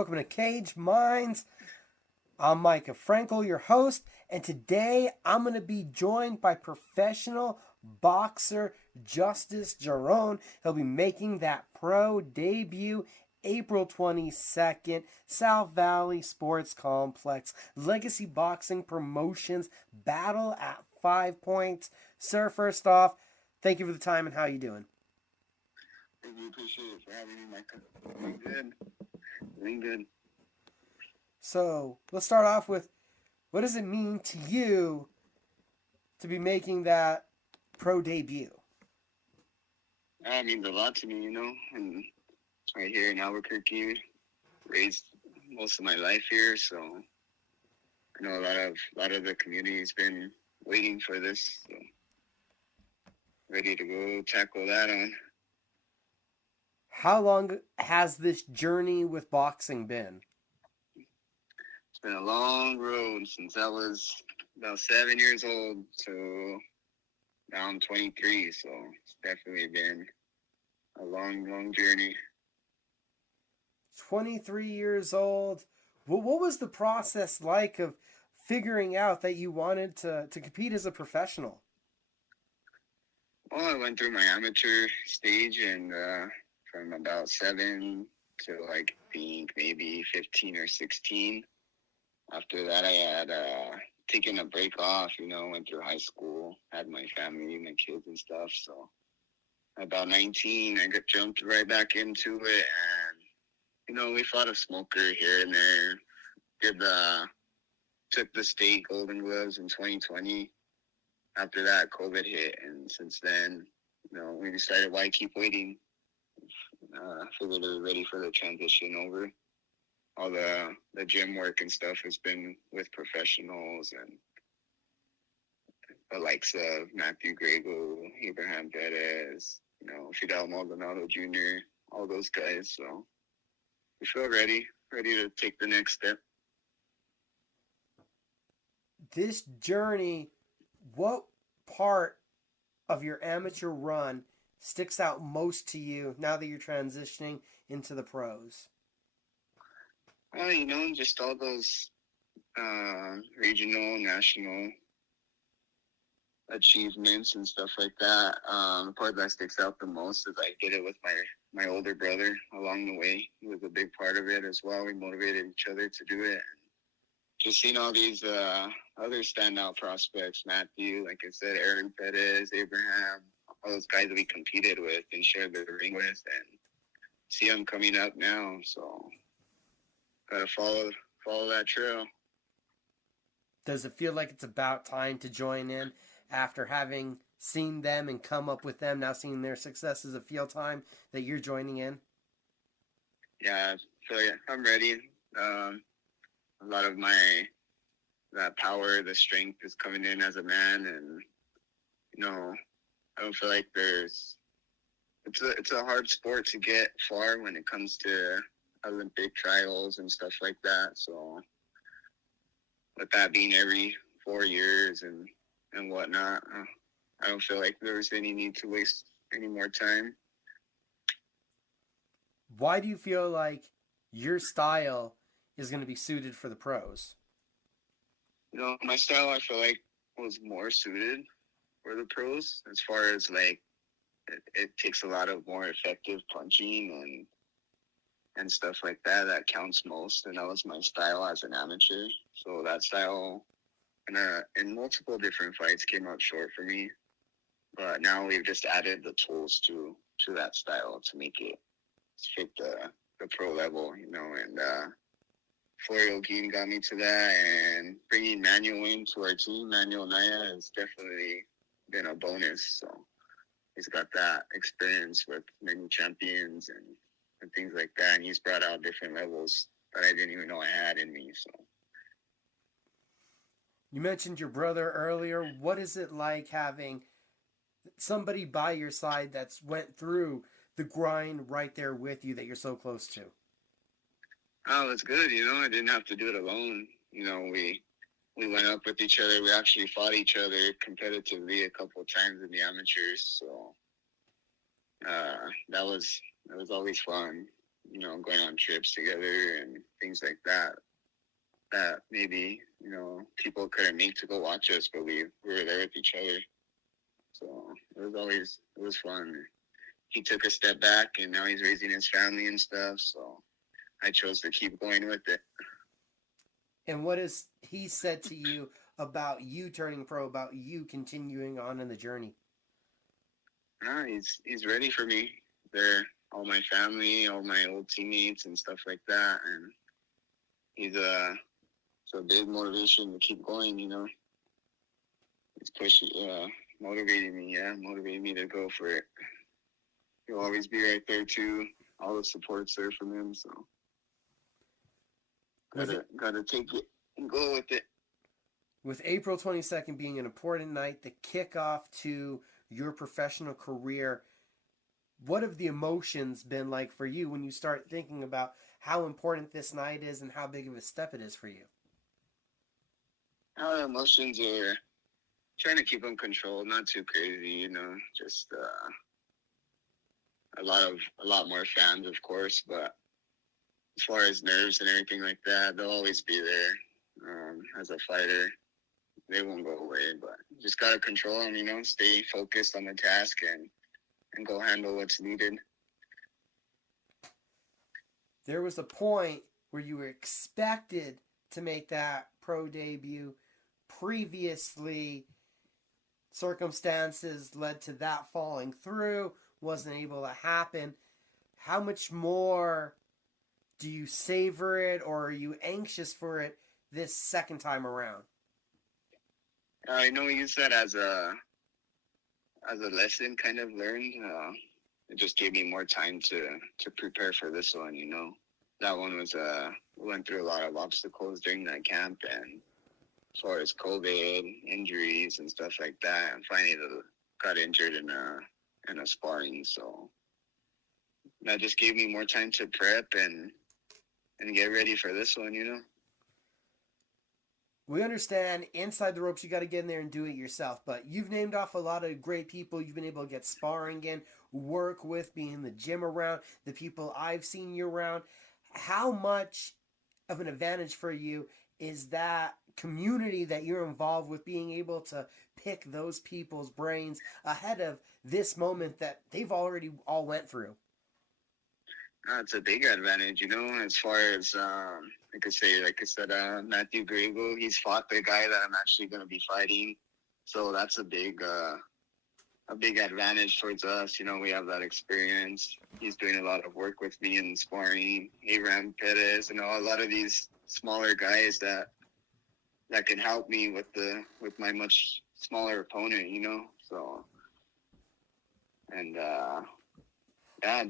Welcome to Cage Minds. I'm MIka Frankl, your host, and today I'm going to be joined by professional boxer Justice Jiron. He'll be making that pro debut April 22nd, South Valley Sports Complex, Legacy Promitions Battle at 5 points. Sir, first off, thank you for the time, and how are you doing? Thank you. Appreciate it for having me, Micah. Doing good. Doing good. So let's start off with, what does it mean to you to be making that pro debut? It means a lot to me, and right here in Albuquerque, raised most of my life here, so I know a lot of the community's been waiting for this, so ready to go tackle that on. How long has this journey with boxing been? It's been a long road since I was about 7 years old, so now I'm 23, so it's definitely been a long journey. 23 years old. What was the process like of figuring out that you wanted to compete as a professional? Well, I went through my amateur stage, and from about 7 to I think maybe 15 or 16. After that, I had taken a break off, went through high school, had my family, my kids and stuff. So about 19, I got jumped right back into it, and we fought a smoker here and there. Took the state Golden Gloves in 2020. After that, COVID hit, and since then, we decided, why keep waiting? Figured we were ready for the transition over. All the gym work and stuff has been with professionals and the likes of Matthew Grego, Abraham Perez, Fidel Maldonado Jr., all those guys. So we feel ready to take the next step. This journey, what part of your amateur run sticks out most to you now that you're transitioning into the pros? Just all those regional, national achievements and stuff like that. The part that sticks out the most is I did it with my older brother along the way. He was a big part of it as well. We motivated each other to do it. Just seeing all these other standout prospects, Matthew, like I said, Aaron Perez, Abraham, all those guys that we competed with and shared the ring with, and see them coming up now. So gotta follow that trail. Does it feel like it's about time to join in after having seen them and come up with them, now seeing their success? Does it feel time that you're joining in? Yeah, so yeah, I'm ready. A lot of that power, the strength is coming in as a man, and I don't feel like it's a hard sport to get far when it comes to Olympic trials and stuff like that. So with that being every 4 years and whatnot, I don't feel like there was any need to waste any more time. Why do you feel like your style is going to be suited for the pros? My style, I feel like, was more suited for the pros, as far as it takes a lot of more effective punching and stuff like that counts most, and that was my style as an amateur. So that style in multiple different fights came up short for me, but now we've just added the tools to that style to make it fit the pro level, and Florio Guin got me to that, and bringing Manuel into our team, Manuel Anaya, has definitely been a bonus. So he's got that experience with many champions and things like that, and he's brought out different levels that I didn't even know I had in me. So you mentioned your brother earlier. What is it like having somebody by your side that's went through the grind right there with you that you're so close to? Oh, it's good. I didn't have to do it alone. We went up with each other. We actually fought each other competitively a couple of times in the amateurs. So that was always fun. going on trips together and things like that. That maybe people couldn't make to go watch us, but we were there with each other. So it was fun. He took a step back, and now he's raising his family and stuff. So I chose to keep going with it. And what has he said to you about you turning pro, about you continuing on in the journey? He's ready for me. They're all my family, all my old teammates and stuff like that, and he's it's a big motivation to keep going. He's pushing, motivating me to go for it. He'll always be right there too. All the support's there from him, so gotta take it and go with it. With April 22nd being an important night, the kickoff to your professional career, what have the emotions been like for you when you start thinking about how important this night is and how big of a step it is for you? The emotions are trying to keep them controlled, not too crazy, just a lot more fans, of course, but as far as nerves and everything like that, they'll always be there. As a fighter, they won't go away, but just gotta control them, stay focused on the task and go handle what's needed. There was a point where you were expected to make that pro debut. Previously, circumstances led to that falling through, wasn't able to happen. How much more do you savor it, or are you anxious for it this second time around? I use that as a lesson kind of learned. It just gave me more time to prepare for this one, That one was, went through a lot of obstacles during that camp, and as far as COVID, injuries and stuff like that, and finally got injured in a sparring, so that just gave me more time to prep and get ready for this one, We understand inside the ropes you got to get in there and do it yourself, but you've named off a lot of great people you've been able to get sparring in, work with, be in the gym around, the people I've seen you around. How much of an advantage for you is that community that you're involved with, being able to pick those people's brains ahead of this moment that they've already all went through? It's a big advantage, as far as, like I said, Matthew Grego, he's fought the guy that I'm actually going to be fighting. So that's a big advantage towards us. We have that experience. He's doing a lot of work with me in sparring. Abraham Perez, a lot of these smaller guys that can help me with my much smaller opponent, So, and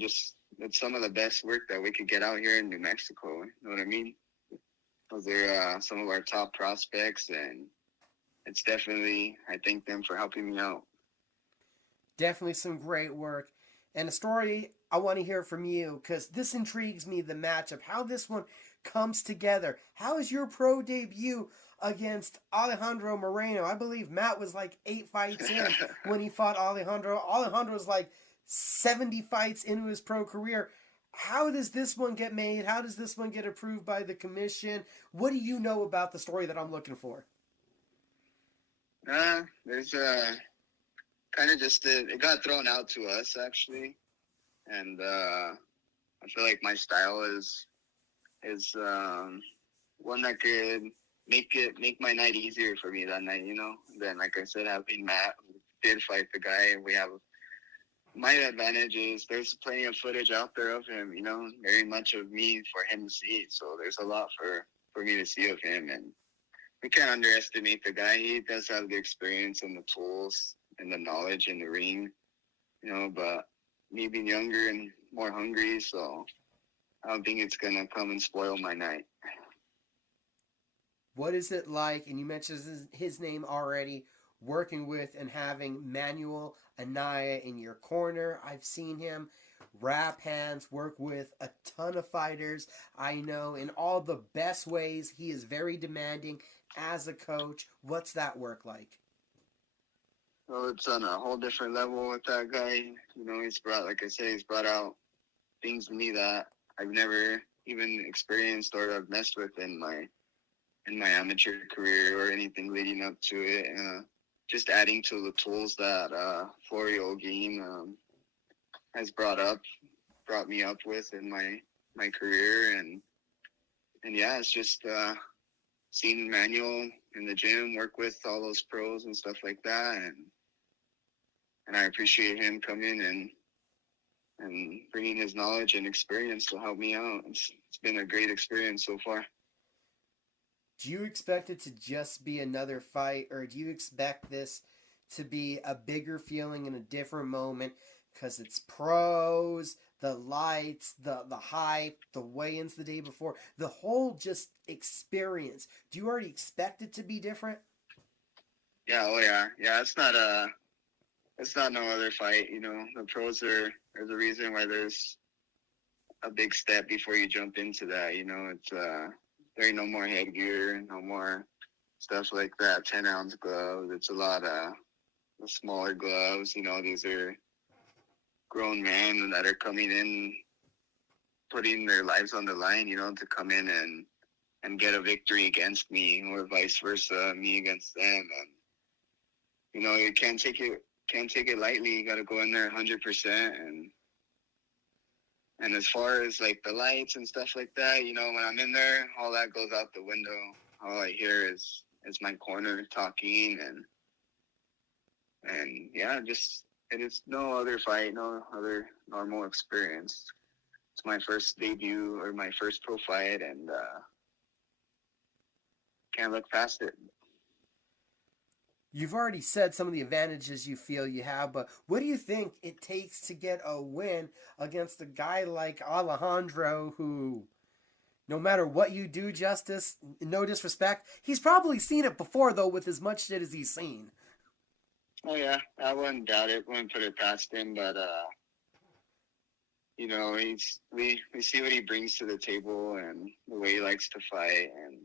just it's some of the best work that we could get out here in New Mexico. You know what I mean? Those are some of our top prospects, and it's definitely, I thank them for helping me out. Definitely some great work. And a story I want to hear from you, because this intrigues me, the matchup, how this one comes together. How is your pro debut against Alejandro Moreno? I believe Matt was like 8 fights in when he fought Alejandro. Alejandro was like 70 fights into his pro career. How does this one get made? How does this one get approved by the commission? What do you know about the story that I'm looking for? There's kind of just it got thrown out to us, actually, and I feel like my style is one that could make my night easier for me that night, Then, like I said, having Matt, who did fight the guy, and we have my advantage is there's plenty of footage out there of him, very much of me for him to see. So there's a lot for me to see of him, and we can't underestimate the guy. He does have the experience and the tools and the knowledge in the ring, but me being younger and more hungry, so I don't think it's going to come and spoil my night. What is it like, and you mentioned his name already, working with and having Manuel Anaya in your corner? I've seen him wrap hands, work with a ton of fighters. I know in all the best ways. He is very demanding as a coach. What's that work like? Well, it's on a whole different level with that guy. He's brought out things in me that I've never even experienced or I've messed with in my amateur career or anything leading up to it. Just adding to the tools that Florio game has brought me up with in my career, and yeah, it's just seeing Manuel in the gym work with all those pros and stuff like that, and I appreciate him coming and bringing his knowledge and experience to help me out. It's been a great experience so far. Do you expect it to just be another fight, or do you expect this to be a bigger feeling in a different moment? Because it's pros, the lights, the hype, the weigh-ins the day before, the whole just experience. Do you already expect it to be different? Yeah, it's not no other fight. You know, the pros are the reason why there's a big step before you jump into that. You know, it's there ain't no more headgear, no more stuff like that. 10-ounce gloves. It's a lot of the smaller gloves. You know, these are grown men that are coming in, putting their lives on the line. You know, to come in and get a victory against me, or vice versa, me against them. And you know, you can't take it lightly. You got to go in there 100%. And as far as like the lights and stuff like that, you know, when I'm in there, all that goes out the window. All I hear is my corner talking, and yeah, just it is no other fight, no other normal experience. It's my first debut or my first pro fight, and can't look past it. You've already said some of the advantages you feel you have, but what do you think it takes to get a win against a guy like Alejandro, who, no matter what you do, Justice, no disrespect, he's probably seen it before, though, with as much shit as he's seen. Oh, yeah, I wouldn't doubt it, wouldn't put it past him, but, you know, we see what he brings to the table and the way he likes to fight, and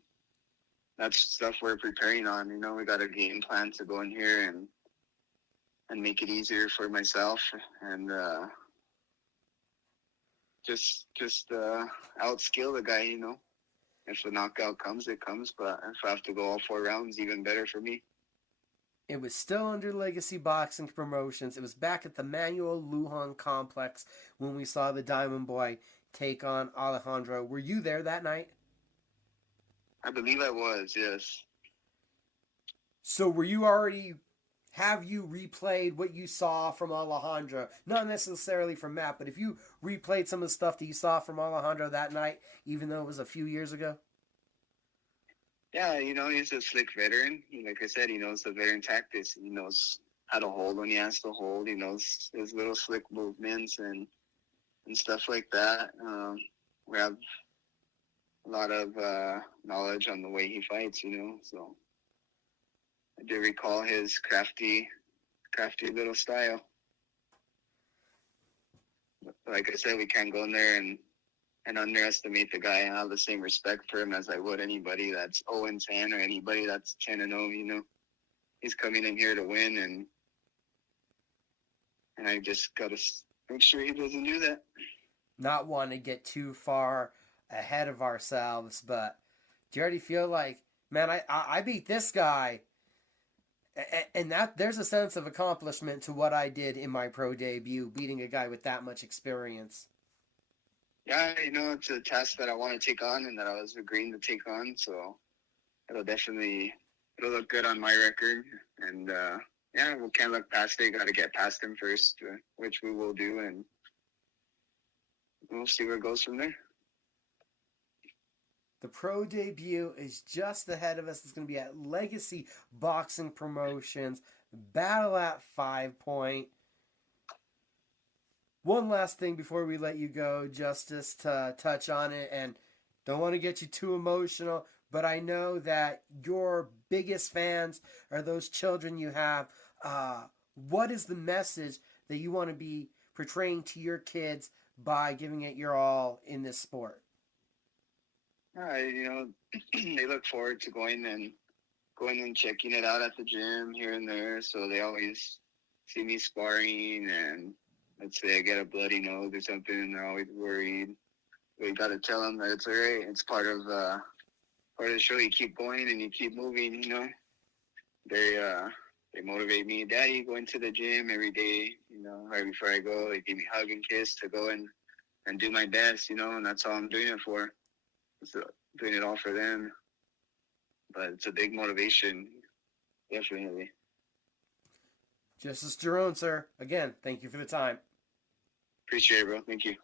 that's stuff we're preparing on. You know, we got a game plan to go in here and make it easier for myself, and just outskill the guy. You know, if the knockout comes, it comes. But if I have to go all 4 rounds, even better for me. It was still under Legacy Boxing Promotions. It was back at the Manuel Lujan complex when we saw the Diamond Boy take on Alejandro. Were you there that night? I believe I was, yes. So have you replayed what you saw from Alejandro? Not necessarily from Matt, but if you replayed some of the stuff that you saw from Alejandro that night, even though it was a few years ago? Yeah, you know, he's a slick veteran. Like I said, he knows the veteran tactics. He knows how to hold when he has to hold. He knows his little slick movements and stuff like that. We have a lot of knowledge on the way he fights, you know. So I do recall his crafty little style. Like I said, we can't go in there and underestimate the guy. I have the same respect for him as I would anybody that's 0-10 or anybody that's 10-0. You know, he's coming in here to win, and I just gotta make sure he doesn't do that. Not want to get too far ahead of ourselves, but do you already feel like, man, I beat this guy, and that there's a sense of accomplishment to what I did in my pro debut, beating a guy with that much experience? Yeah, you know, it's a task that I want to take on and that I was agreeing to take on, so it'll look good on my record, and yeah, we can't look past it. Got to get past him first, which we will do, and we'll see where it goes from there. The pro debut is just ahead of us. It's going to be at Legacy Boxing Promotions, Battle at 5 Point. One last thing before we let you go, Justice, to touch on it, and don't want to get you too emotional, but I know that your biggest fans are those children you have. What is the message that you want to be portraying to your kids by giving it your all in this sport? You know, they look forward to going and checking it out at the gym here and there. So they always see me sparring, and let's say I get a bloody nose or something, and they're always worried. we got to tell them that it's all right. It's part of the show. You keep going and you keep moving, you know. They motivate me. Daddy, going to the gym every day, you know, right before I go. They give me a hug and kiss to go and do my best, you know, and that's all I'm doing it for. So, doing it all for them. But it's a big motivation, definitely. Justice Jiron, sir. Again, thank you for the time. Appreciate it, bro. Thank you.